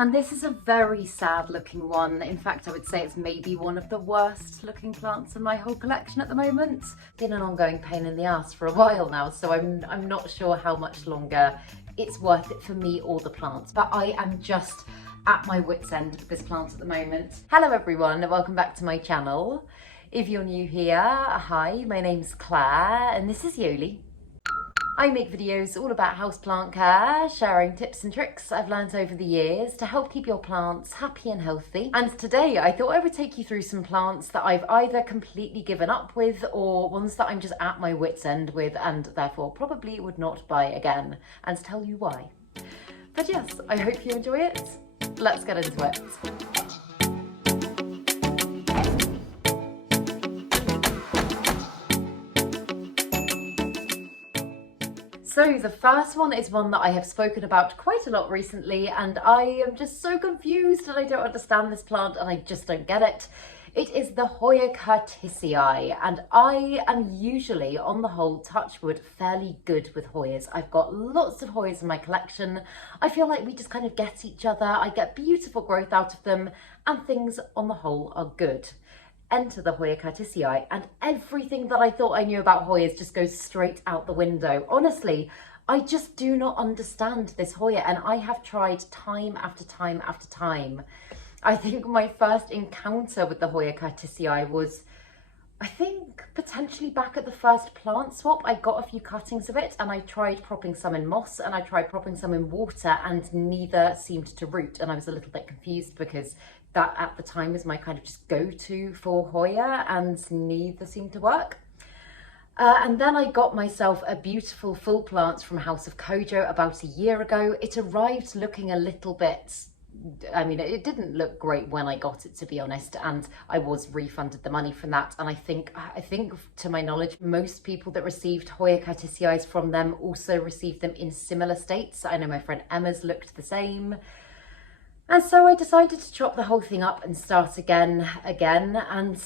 And this is a very sad looking one. In fact, I would say it's maybe one of the worst looking plants in my whole collection at the moment. Been an ongoing pain in the ass for a while now, so I'm not sure how much longer it's worth it for me or the plants, but I am just at my wit's end with this plant at the moment. Hello everyone, and welcome back to my channel. If you're new here, hi, my name's Claire and this is Yoli. I make videos all about houseplant care, sharing tips and tricks I've learned over the years to help keep your plants happy and healthy. And today I thought I would take you through some plants that I've either completely given up with or ones that I'm just at my wit's end with and therefore probably would not buy again, and tell you why. But yes, I hope you enjoy it. Let's get into it. So the first one is one that I have spoken about quite a lot recently, and I am just so confused and I don't understand this plant and I just don't get it. It is the Hoya katissii, and I am usually, on the whole, touch wood, fairly good with Hoyas. I've got lots of Hoyas in my collection. I feel like we just kind of get each other. I get beautiful growth out of them and things on the whole are good. Enter the Hoya katissii and everything that I thought I knew about Hoyas just goes straight out the window. Honestly, I just do not understand this Hoya, and I have tried time after time after time. I think my first encounter with the Hoya katissii was, I think, potentially back at the first plant swap. I got a few cuttings of it and I tried propping some in moss and I tried propping some in water, and neither seemed to root, and I was a little bit confused because that at the time was my kind of just go-to for Hoya, and neither seemed to work. And then I got myself a beautiful full plant from House of Kojo about a year ago. It arrived looking a little bit, I mean, it didn't look great when I got it, to be honest, and I was refunded the money from that. And I think to my knowledge, most people that received Hoya katissii from them also received them in similar states. I know my friend Emma's looked the same. And so I decided to chop the whole thing up and start again. And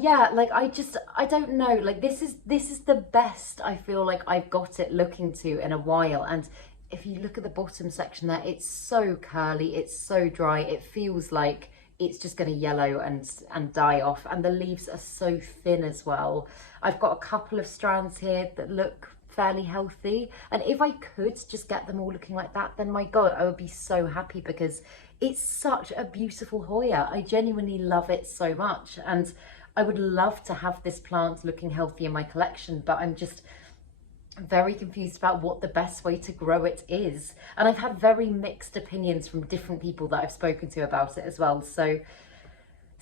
yeah, like I don't know, like this is the best I feel like I've got it looking to in a while. And if you look at the bottom section there, it's so curly, it's so dry, it feels like it's just going to yellow and die off. And the leaves are so thin as well. I've got a couple of strands here that look fairly healthy, and if I could just get them all looking like that, then my God, I would be so happy, because it's such a beautiful Hoya. I genuinely love it so much, and I would love to have this plant looking healthy in my collection, but I'm just very confused about what the best way to grow it is. And I've had very mixed opinions from different people that I've spoken to about it as well. So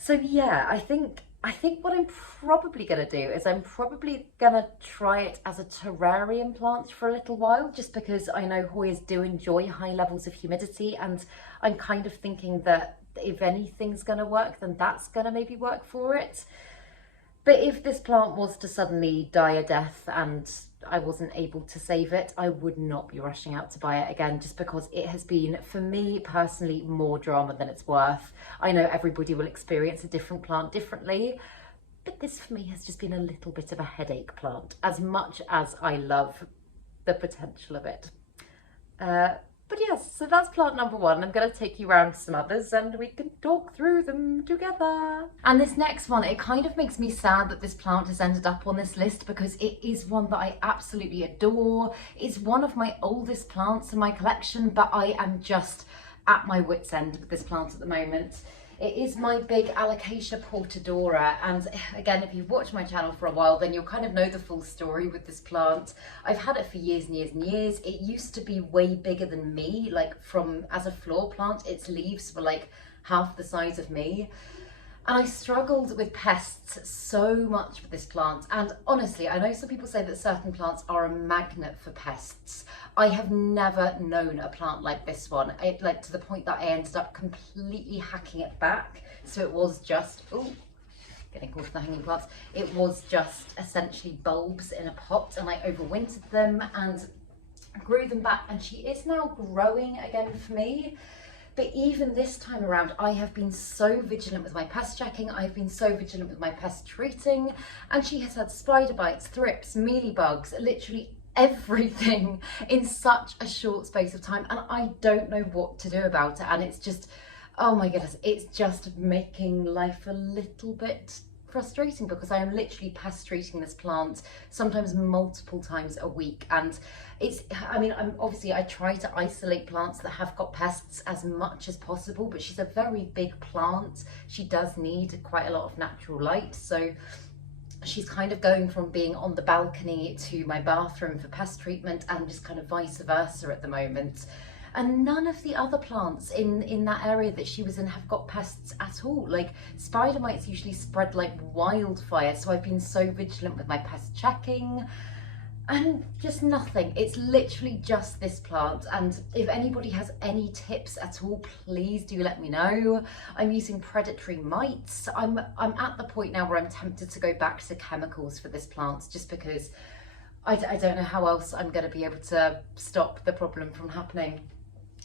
yeah, I think what I'm probably going to do is I'm probably going to try it as a terrarium plant for a little while, just because I know Hoyas do enjoy high levels of humidity, and I'm kind of thinking that if anything's going to work, then that's going to maybe work for it. But if this plant was to suddenly die a death and I wasn't able to save it, I would not be rushing out to buy it again, just because it has been, for me personally, more drama than it's worth. I know everybody will experience a different plant differently, but this for me has just been a little bit of a headache plant, as much as I love the potential of it. But yes, so that's plant number one. I'm going to take you around some others and we can talk through them together. And this next one, it kind of makes me sad that this plant has ended up on this list, because it is one that I absolutely adore. It's one of my oldest plants in my collection, but I am just at my wit's end with this plant at the moment. It is my big Alocasia portadora, and again, if you've watched my channel for a while, then you'll kind of know the full story with this plant. I've had it for years and years and years. It used to be way bigger than me, like as a floor plant, its leaves were like half the size of me. And I struggled with pests so much with this plant. And honestly, I know some people say that certain plants are a magnet for pests. I have never known a plant like this one. Like to the point that I ended up completely hacking it back. So it was just, getting caught in the hanging plants. It was just essentially bulbs in a pot, and I overwintered them and grew them back. And she is now growing again for me. But even this time around, I have been so vigilant with my pest checking. I've been so vigilant with my pest treating, and she has had spider bites, thrips, mealybugs, literally everything in such a short space of time, and I don't know what to do about it. And it's just, oh my goodness, it's just making life a little bit frustrating, because I am literally pest treating this plant sometimes multiple times a week. And it's, I mean, I try to isolate plants that have got pests as much as possible, but she's a very big plant. She does need quite a lot of natural light, so she's kind of going from being on the balcony to my bathroom for pest treatment, and just kind of vice versa at the moment. And none of the other plants in that area that she was in have got pests at all. Like, spider mites usually spread like wildfire, so I've been so vigilant with my pest checking, and just nothing. It's literally just this plant. And if anybody has any tips at all, please do let me know. I'm using predatory mites. I'm at the point now where I'm tempted to go back to chemicals for this plant, just because I don't know how else I'm going to be able to stop the problem from happening.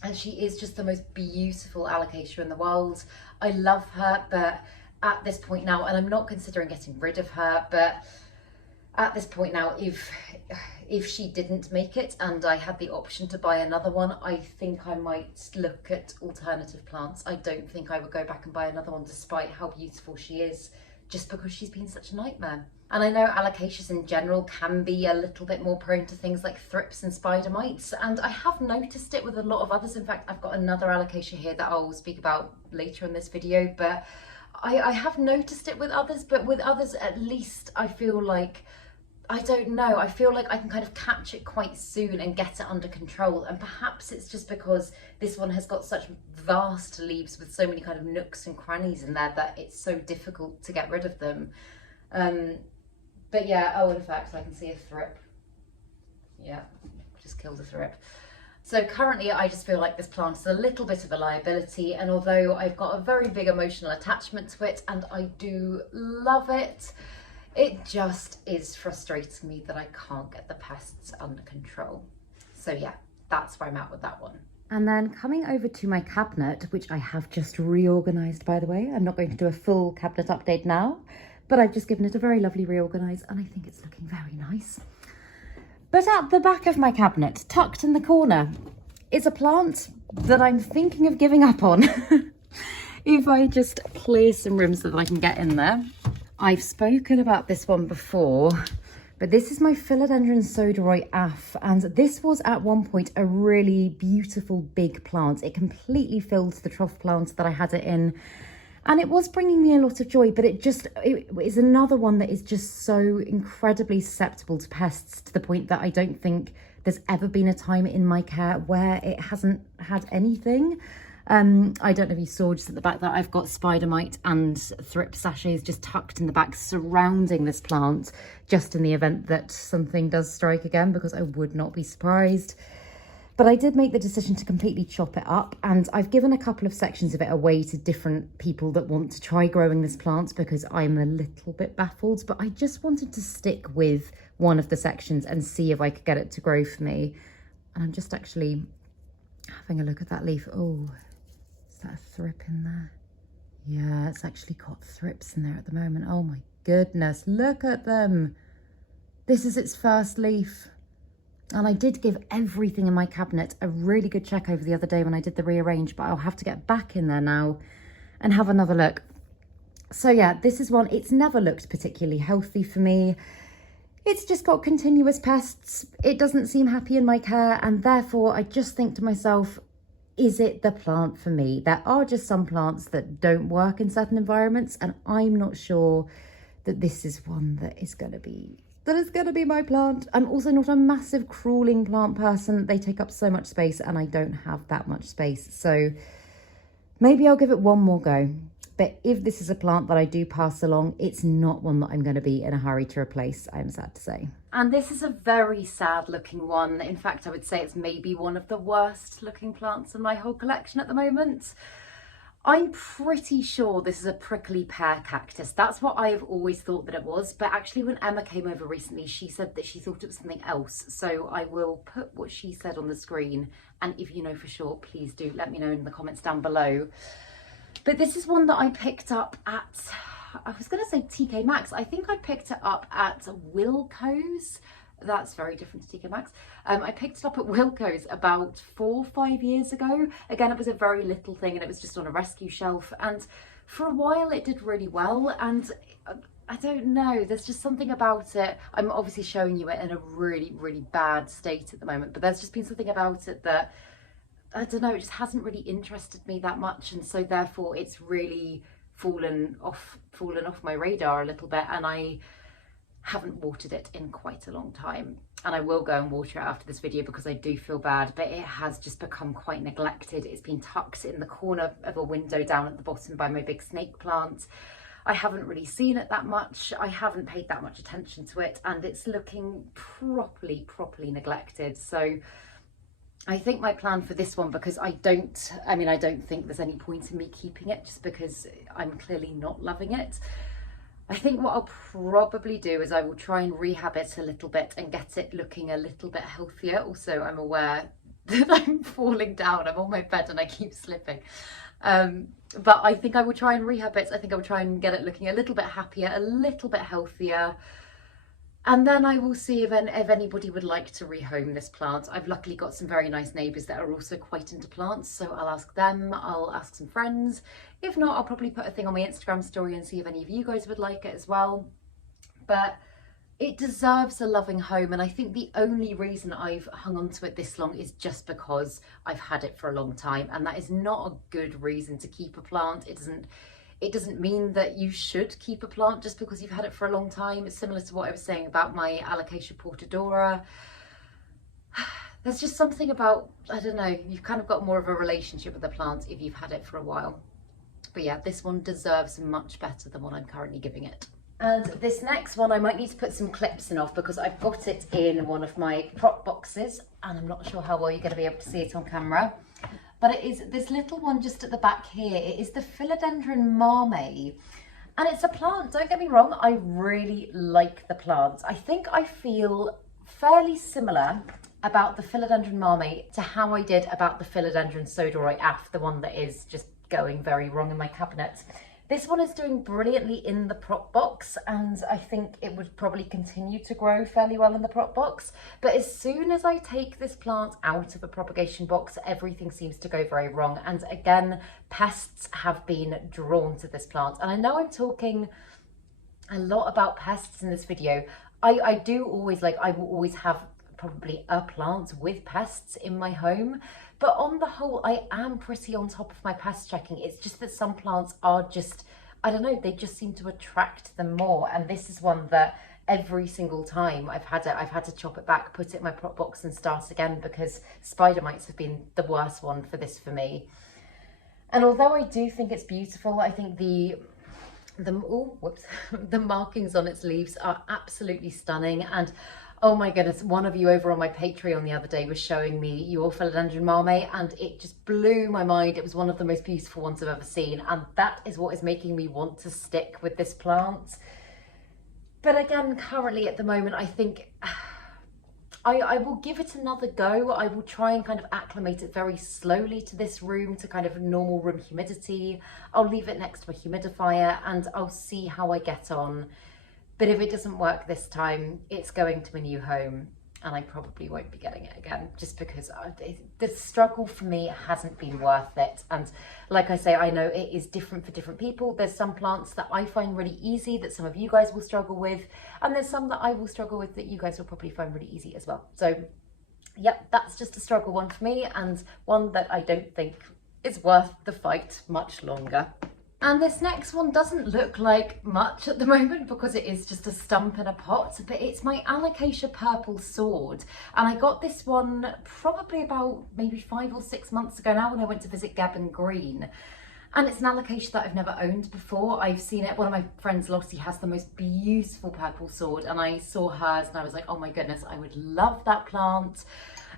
And she is just the most beautiful alocasia in the world. I love her, but at this point now, and I'm not considering getting rid of her, but at this point now, if she didn't make it and I had the option to buy another one, I think I might look at alternative plants. I don't think I would go back and buy another one, despite how beautiful she is, just because she's been such a nightmare. And I know alocasias in general can be a little bit more prone to things like thrips and spider mites, and I have noticed it with a lot of others. In fact, I've got another alocasia here that I'll speak about later in this video, but I have noticed it with others, but with others at least I feel like, I don't know, I feel like I can kind of catch it quite soon and get it under control. And perhaps it's just because this one has got such vast leaves with so many kind of nooks and crannies in there that it's so difficult to get rid of them. But yeah, oh, in fact, I can see a thrip. Yeah, just killed a thrip. So currently I just feel like this plant is a little bit of a liability, and although I've got a very big emotional attachment to it and I do love it, it just is frustrating me that I can't get the pests under control. So yeah, that's where I'm at with that one. And then coming over to my cabinet, which I have just reorganised, by the way. I'm not going to do a full cabinet update now, but I've just given it a very lovely reorganise, and I think it's looking very nice. But at the back of my cabinet, tucked in the corner, is a plant that I'm thinking of giving up on. If I just clear some room so that I can get in there. I've spoken about this one before, but this is my Philodendron Soderoy Aff, and this was at one point a really beautiful big plant. It completely filled the trough plant that I had it in, and it was bringing me a lot of joy, but it is another one that is just so incredibly susceptible to pests, to the point that I don't think there's ever been a time in my care where it hasn't had anything. I don't know if you saw just at the back that I've got spider mite and thrip sachets just tucked in the back surrounding this plant, just in the event that something does strike again, because I would not be surprised. But I did make the decision to completely chop it up, and I've given a couple of sections of it away to different people that want to try growing this plant, because I'm a little bit baffled. But I just wanted to stick with one of the sections and see if I could get it to grow for me. And I'm just actually having a look at that leaf. Oh, is that a thrip in there? Yeah, it's actually got thrips in there at the moment. Oh my goodness, look at them. This is its first leaf. And I did give everything in my cabinet a really good check over the other day when I did the rearrange, but I'll have to get back in there now and have another look. So yeah, this is one, it's never looked particularly healthy for me. It's just got continuous pests. It doesn't seem happy in my care, and therefore I just think to myself, is it the plant for me? There are just some plants that don't work in certain environments, and I'm not sure that this is one that is going to be my plant. I'm also not a massive crawling plant person. They take up so much space and I don't have that much space. So maybe I'll give it one more go. But if this is a plant that I do pass along, it's not one that I'm going to be in a hurry to replace, I'm sad to say. And this is a very sad looking one. In fact, I would say it's maybe one of the worst looking plants in my whole collection at the moment. I'm pretty sure this is a prickly pear cactus. That's what I have always thought that it was. But actually when Emma came over recently, she said that she thought it was something else. So I will put what she said on the screen. And if you know for sure, please do let me know in the comments down below. But this is one that I picked up at, I was going to say TK Maxx. I think I picked it up at Wilko's That's very different to TK Maxx. I picked it up at Wilko's about 4 or 5 years ago. Again, it was a very little thing and it was just on a rescue shelf. And for a while it did really well. And I don't know, there's just something about it. I'm obviously showing you it in a really, really bad state at the moment, but there's just been something about it that, I don't know, it just hasn't really interested me that much. And so therefore it's really fallen off my radar a little bit, and I haven't watered it in quite a long time. And I will go and water it after this video because I do feel bad, but it has just become quite neglected. It's been tucked in the corner of a window down at the bottom by my big snake plant. I haven't really seen it that much. I haven't paid that much attention to it, and it's looking properly neglected. So I think my plan for this one, because I don't think there's any point in me keeping it just because I'm clearly not loving it. I think what I'll probably do is I will try and rehab it a little bit and get it looking a little bit healthier. Also, I'm aware that I'm falling down. I'm on my bed and I keep slipping. But I think I will try and rehab it. I think I will try and get it looking a little bit happier, a little bit healthier. And then I will see if anybody would like to rehome this plant. I've luckily got some very nice neighbours that are also quite into plants, so I'll ask them, I'll ask some friends. If not, I'll probably put a thing on my Instagram story and see if any of you guys would like it as well. But it deserves a loving home, and I think the only reason I've hung on to it this long is just because I've had it for a long time, and that is not a good reason to keep a plant. It doesn't mean that you should keep a plant just because you've had it for a long time. It's similar to what I was saying about my Alocasia portadora. There's just something about, I don't know, you've kind of got more of a relationship with the plant if you've had it for a while. But yeah, this one deserves much better than what I'm currently giving it. And this next one, I might need to put some clips in off because I've got it in one of my prop boxes and I'm not sure how well you're going to be able to see it on camera. But it is this little one just at the back here. It is the Philodendron Mermaid. And it's a plant, don't get me wrong, I really like the plant. I think I feel fairly similar about the Philodendron Mermaid to how I did about the Philodendron Sodoroi Af, the one that is just going very wrong in my cabinet. This one is doing brilliantly in the prop box, and I think it would probably continue to grow fairly well in the prop box. But as soon as I take this plant out of a propagation box, everything seems to go very wrong. And again, pests have been drawn to this plant. And I know I'm talking a lot about pests in this video. I will always have probably a plant with pests in my home. But on the whole, I am pretty on top of my pest checking. It's just that some plants are just, I don't know, they just seem to attract them more. And this is one that every single time I've had to chop it back, put it in my prop box and start again because spider mites have been the worst one for this for me. And although I do think it's beautiful, I think the markings on its leaves are absolutely stunning. And oh my goodness, one of you over on my Patreon the other day was showing me your Philodendron Mermaid and it just blew my mind. It was one of the most beautiful ones I've ever seen, and that is what is making me want to stick with this plant. But again, currently at the moment, I think I will give it another go. I will try and kind of acclimate it very slowly to this room, to kind of normal room humidity. I'll leave it next to a humidifier and I'll see how I get on. But if it doesn't work this time, it's going to a new home and I probably won't be getting it again just because the struggle for me hasn't been worth it. And like I say, I know it is different for different people. There's some plants that I find really easy that some of you guys will struggle with. And there's some that I will struggle with that you guys will probably find really easy as well. So yep, that's just a struggle one for me and one that I don't think is worth the fight much longer. And this next one doesn't look like much at the moment because it is just a stump in a pot, but it's my Alocasia Purple Sword. And I got this one probably about maybe 5 or 6 months ago now when I went to visit Gabon Green. And it's an Alocasia that I've never owned before. I've seen it, one of my friends, Lottie, has the most beautiful purple sword and I saw hers and I was like, oh my goodness, I would love that plant.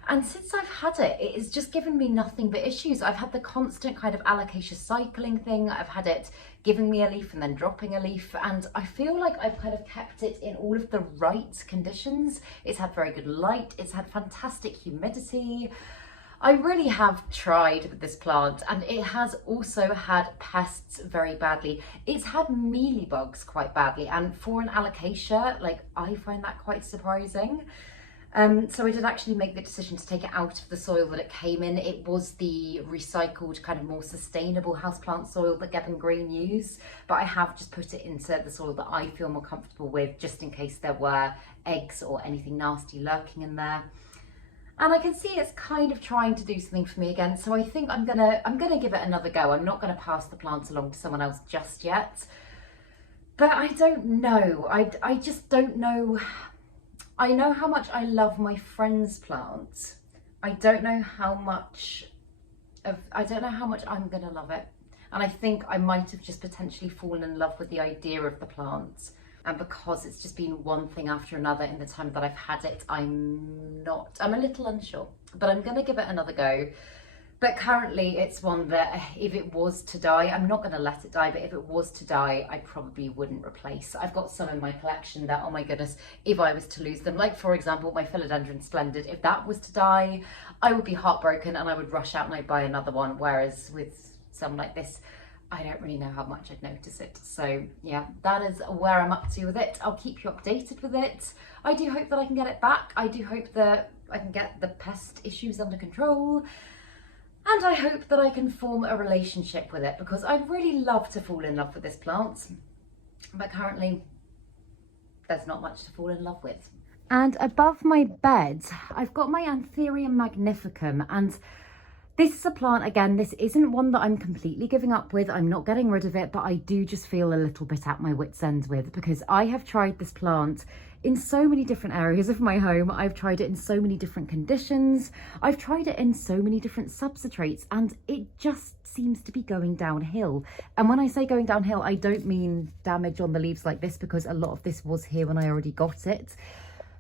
And since I've had it, it has just given me nothing but issues. I've had the constant kind of Alocasia cycling thing. I've had it giving me a leaf and then dropping a leaf. And I feel like I've kind of kept it in all of the right conditions. It's had very good light. It's had fantastic humidity. I really have tried with this plant and it has also had pests very badly. It's had mealybugs quite badly, and for an Alocasia, like, I find that quite surprising. So I did actually make the decision to take it out of the soil that it came in. It was the recycled, kind of more sustainable houseplant soil that Geb and Green use, but I have just put it into the soil that I feel more comfortable with, just in case there were eggs or anything nasty lurking in there. And I can see it's kind of trying to do something for me again, so I think I'm gonna give it another go. I'm not gonna pass the plants along to someone else just yet. But I don't know. I just don't know. I know how much I love my friend's plants. I don't know how much I'm gonna love it. And I think I might have just potentially fallen in love with the idea of the plants. And because it's just been one thing after another in the time that I've had it, I'm a little unsure, but I'm gonna give it another go. But currently it's one that if it was to die, I'm not gonna let it die, but if it was to die, I probably wouldn't replace. I've got some in my collection that, oh my goodness, if I was to lose them, like for example, my Philodendron Splendid, if that was to die, I would be heartbroken and I would rush out and I'd buy another one. Whereas with some like this, I don't really know how much I'd notice it. So yeah, that is where I'm up to with it. I'll keep you updated with it. I do hope that I can get it back. I do hope that I can get the pest issues under control. And I hope that I can form a relationship with it, because I'd really love to fall in love with this plant. But currently, there's not much to fall in love with. And above my bed, I've got my Anthurium Magnificum, and this is a plant, again, this isn't one that I'm completely giving up with. I'm not getting rid of it, but I do just feel a little bit at my wit's end with, because I have tried this plant in so many different areas of my home. I've tried it in so many different conditions. I've tried it in so many different substrates, and it just seems to be going downhill. And when I say going downhill, I don't mean damage on the leaves like this, because a lot of this was here when I already got it.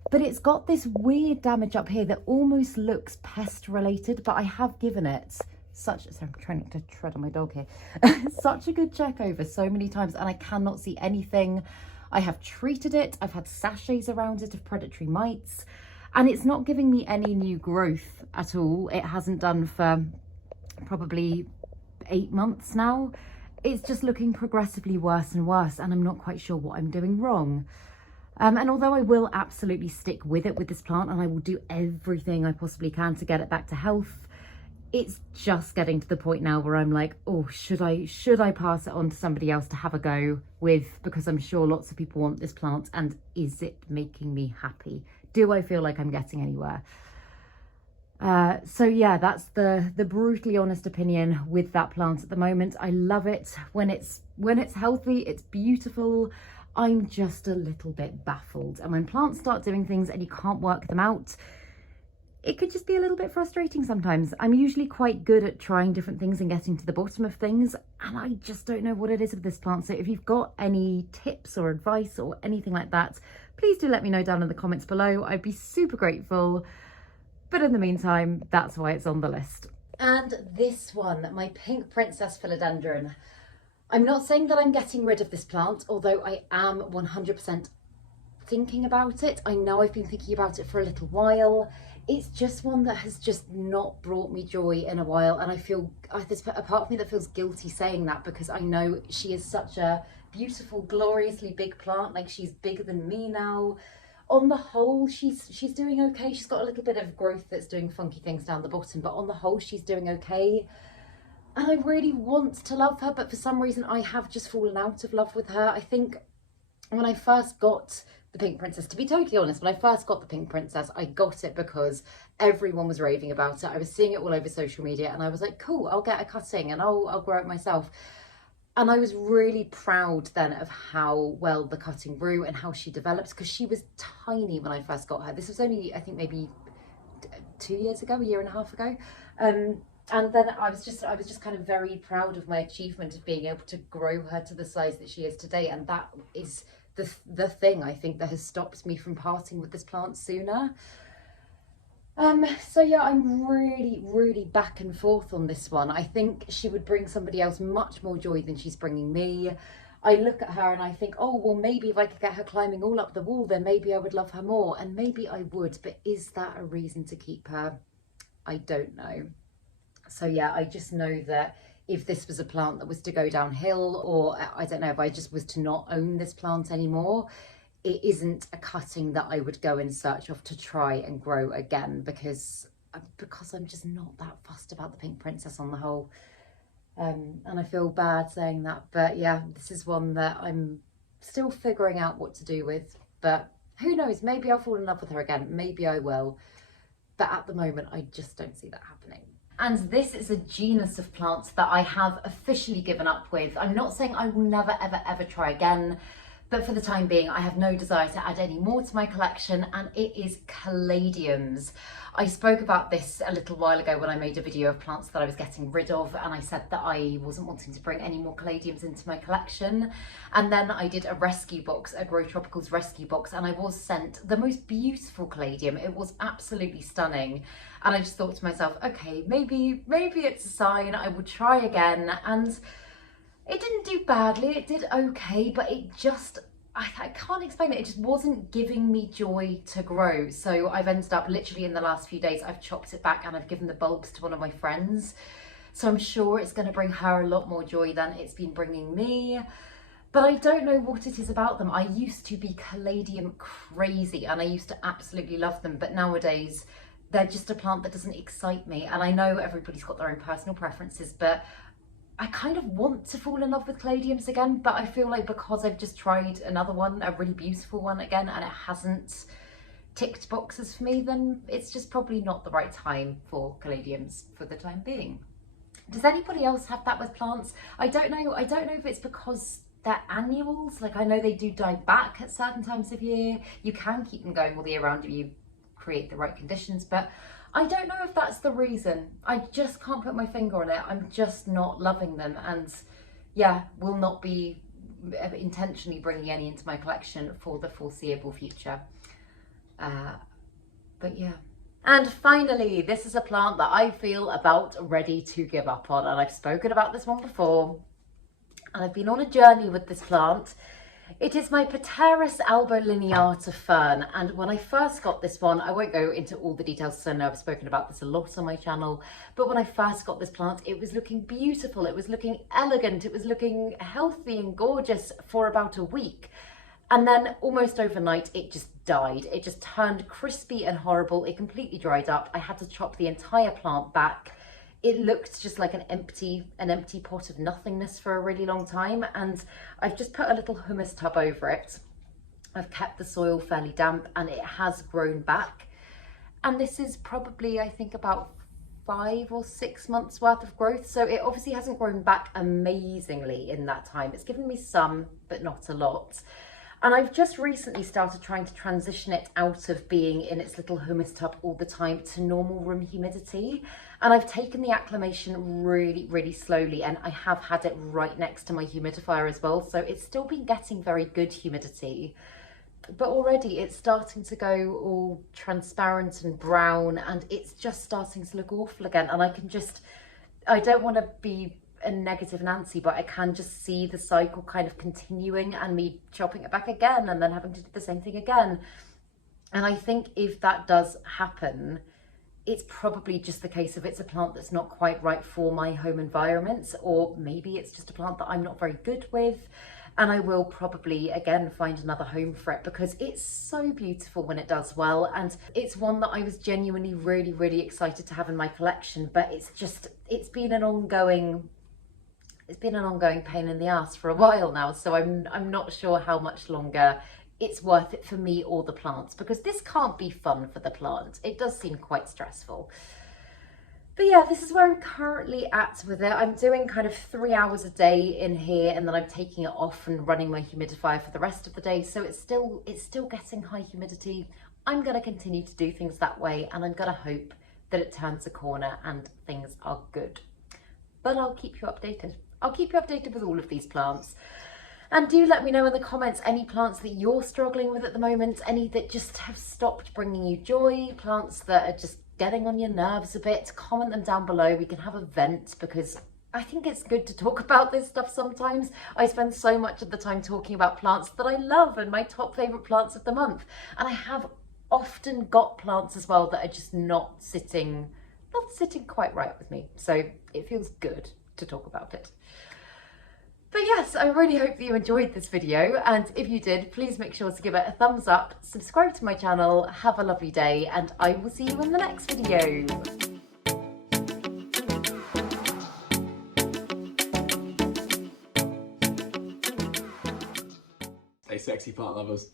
But it's got this weird damage up here that almost looks pest related, but I have given it sorry, I'm trying not to tread on my dog here, such a good check over so many times, and I cannot see anything. I have treated it, I've had sachets around it of predatory mites, and it's not giving me any new growth at all. It hasn't done for probably 8 months now. It's just looking progressively worse and worse, and I'm not quite sure what I'm doing wrong. And although I will absolutely stick with it with this plant, and I will do everything I possibly can to get it back to health, it's just getting to the point now where I'm like, oh, should I pass it on to somebody else to have a go with, because I'm sure lots of people want this plant, and is it making me happy? Do I feel like I'm getting anywhere? So yeah, that's the brutally honest opinion with that plant at the moment. I love it when it's healthy, it's beautiful. I'm just a little bit baffled, and when plants start doing things and you can't work them out, it could just be a little bit frustrating sometimes. I'm usually quite good at trying different things and getting to the bottom of things, and I just don't know what it is with this plant. So if you've got any tips or advice or anything like that, please do let me know down in the comments below. I'd be super grateful. But in the meantime, that's why it's on the list. And this one, my Pink Princess Philodendron. I'm not saying that I'm getting rid of this plant, although I am 100% thinking about it. I know I've been thinking about it for a little while. It's just one that has just not brought me joy in a while, and I feel, there's a part of me that feels guilty saying that, because I know she is such a beautiful, gloriously big plant. Like, she's bigger than me now. On the whole, she's doing okay. She's got a little bit of growth that's doing funky things down the bottom, but on the whole, she's doing okay. And I really want to love her, but for some reason I have just fallen out of love with her. I think when I first got the Pink Princess, to be totally honest, when I first got the Pink Princess, I got it because everyone was raving about it. I was seeing it all over social media, and I was like, cool, I'll get a cutting and I'll grow it myself. And I was really proud then of how well the cutting grew and how she developed, because she was tiny when I first got her. This was only, I think, maybe 2 years ago, a year and a half ago. And then I was just kind of very proud of my achievement of being able to grow her to the size that she is today. And that is the thing, I think, that has stopped me from parting with this plant sooner. So yeah, I'm really back and forth on this one. I think she would bring somebody else much more joy than she's bringing me. I look at her and I think, oh, well, maybe if I could get her climbing all up the wall, then maybe I would love her more. And maybe I would, but is that a reason to keep her? I don't know. So yeah, I just know that if this was a plant that was to go downhill, or I don't know, if I just was to not own this plant anymore, it isn't a cutting that I would go in search of to try and grow again, because I'm just not that fussed about the Pink Princess on the whole. And I feel bad saying that, but yeah, this is one that I'm still figuring out what to do with. But who knows, maybe I'll fall in love with her again, maybe I will. But at the moment, I just don't see that happening. And this is a genus of plants that I have officially given up with. I'm not saying I will never, ever, ever try again, but for the time being, I have no desire to add any more to my collection, and it is caladiums. I spoke about this a little while ago when I made a video of plants that I was getting rid of, and I said that I wasn't wanting to bring any more caladiums into my collection. And then I did a rescue box, a Grow Tropicals rescue box, and I was sent the most beautiful caladium. It was absolutely stunning. And I just thought to myself, okay, maybe it's a sign, I will try again. And it didn't do badly, it did okay, but it just, I can't explain it. It just wasn't giving me joy to grow. So I've ended up literally in the last few days, I've chopped it back and I've given the bulbs to one of my friends. So I'm sure it's going to bring her a lot more joy than it's been bringing me. But I don't know what it is about them. I used to be caladium crazy and I used to absolutely love them. But nowadays, they're just a plant that doesn't excite me. And I know everybody's got their own personal preferences, but I kind of want to fall in love with caladiums again, but I feel like because I've just tried another one, a really beautiful one again, and it hasn't ticked boxes for me, then it's just probably not the right time for caladiums for the time being. Does anybody else have that with plants? I don't know if it's because they're annuals. Like, I know they do die back at certain times of year. You can keep them going all the year round if you create the right conditions, but I don't know if that's the reason. I just can't put my finger on it. I'm just not loving them, and yeah, will not be intentionally bringing any into my collection for the foreseeable future. But yeah. And finally, this is a plant that I feel about ready to give up on, and I've spoken about this one before, and I've been on a journey with this plant. It is my Pteris albolineata fern, and when I first got this one, I won't go into all the details because I know I've spoken about this a lot on my channel, but when I first got this plant, it was looking beautiful, it was looking elegant, it was looking healthy and gorgeous for about a week. And then almost overnight, it just died. It just turned crispy and horrible. It completely dried up. I had to chop the entire plant back. It looked just like an empty pot of nothingness for a really long time, and I've just put a little humus tub over it. I've kept the soil fairly damp and it has grown back. And this is probably, I think, about 5 or 6 months worth of growth. So it obviously hasn't grown back amazingly in that time. It's given me some, but not a lot. And I've just recently started trying to transition it out of being in its little humus tub all the time to normal room humidity. And I've taken the acclimation really, really slowly, and I have had it right next to my humidifier as well. So it's still been getting very good humidity, but already it's starting to go all transparent and brown, and it's just starting to look awful again. And I don't want to be a negative Nancy, but I can just see the cycle kind of continuing and me chopping it back again and then having to do the same thing again. And I think if that does happen, it's probably just the case of it's a plant that's not quite right for my home environment, or maybe it's just a plant that I'm not very good with, and I will probably again find another home for it because it's so beautiful when it does well, and it's one that I was genuinely really, really excited to have in my collection. But it's been an ongoing pain in the ass for a while now, so I'm not sure how much longer it's worth it for me or the plants, because this can't be fun for the plant. It does seem quite stressful. But yeah, this is where I'm currently at with it. I'm doing kind of 3 hours a day in here, and then I'm taking it off and running my humidifier for the rest of the day. So it's still getting high humidity. I'm going to continue to do things that way, and I'm going to hope that it turns a corner and things are good. But I'll keep you updated. I'll keep you updated with all of these plants. And do let me know in the comments any plants that you're struggling with at the moment, any that just have stopped bringing you joy, plants that are just getting on your nerves a bit. Comment them down below. We can have a vent, because I think it's good to talk about this stuff sometimes. I spend so much of the time talking about plants that I love and my top favourite plants of the month. And I have often got plants as well that are just not sitting quite right with me. So it feels good to talk about it. But yes, I really hope that you enjoyed this video, and if you did, please make sure to give it a thumbs up, subscribe to my channel, have a lovely day, and I will see you in the next video. Stay sexy, plant lovers.